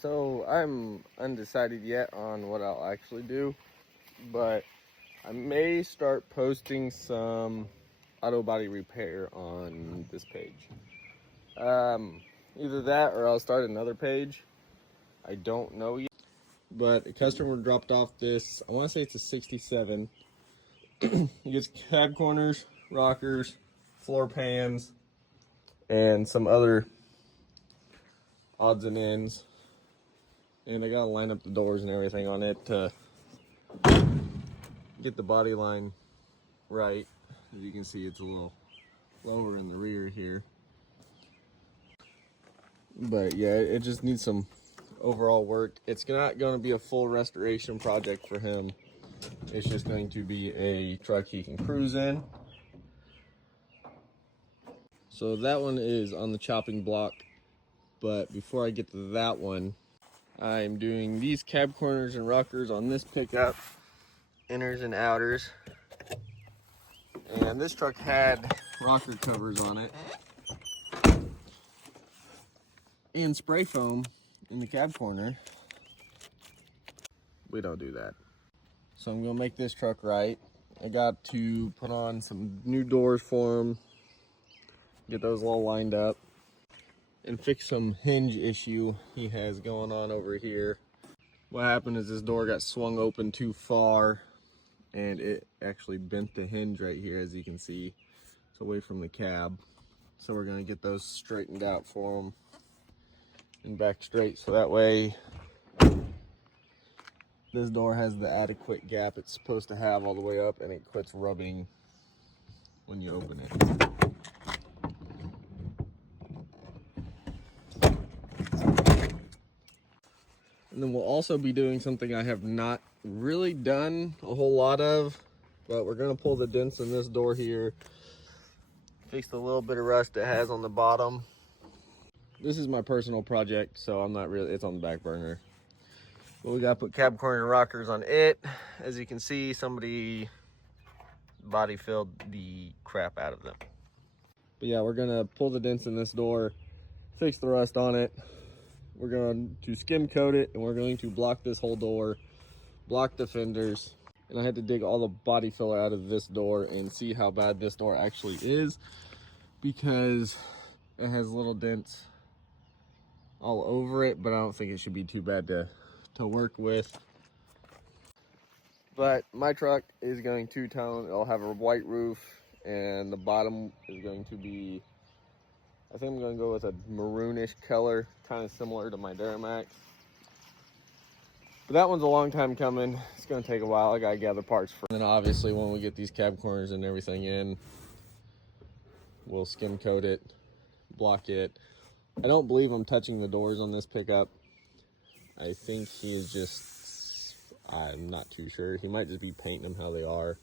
So I'm undecided yet on what I'll actually do, but I may start posting some auto body repair on this page. Either that or I'll start another page. I don't know yet. But a customer dropped off this, I want to say it's a 67. He gets cab corners, rockers, floor pans, and some other odds and ends. And I gotta line up the doors and everything on it to get the body line right. As you can see, it's a little lower in the rear here. But yeah, it just needs some overall work. It's not going to be a full restoration project for him. It's just going to be a truck he can cruise in. So that one is on the chopping block. But before I get to that one, I'm doing these cab corners and rockers on this pickup, inners and outers. And this truck had rocker covers on it and spray foam in the cab corner. We don't do that. So I'm gonna make this truck right. I got to put on some new doors for him, get those all lined up, and fix some hinge issue he has going on over here. What happened is this door got swung open too far and it actually bent the hinge right here, as you can see. It's away from the cab. So we're gonna get those straightened out for him and back straight, so that way this door has the adequate gap it's supposed to have all the way up and it quits rubbing when you open it. And then we'll also be doing something I have not really done a whole lot of, but we're gonna pull the dents in this door here, fix the little bit of rust it has on the bottom. This is my personal project, so I'm not really, it's on the back burner. But we gotta put cab corner and rockers on it. As you can see, somebody body filled the crap out of them. But yeah, we're gonna pull the dents in this door, fix the rust on it. We're going to skim coat it, and we're going to block this whole door, block the fenders. And I had to dig all the body filler out of this door and see how bad this door actually is, because it has little dents all over it, but I don't think it should be too bad to work with. But my truck is going two-tone. It'll have a white roof, and the bottom is going to be, I think I'm going to go with a maroonish color, kind of similar to my Duramax. But that one's a long time coming. It's going to take a while. I got to gather parts for it. And then obviously when we get these cab corners and everything in, we'll skim coat it, block it. I don't believe I'm touching the doors on this pickup. I think he's just, I'm not too sure. He might just be painting them how they are.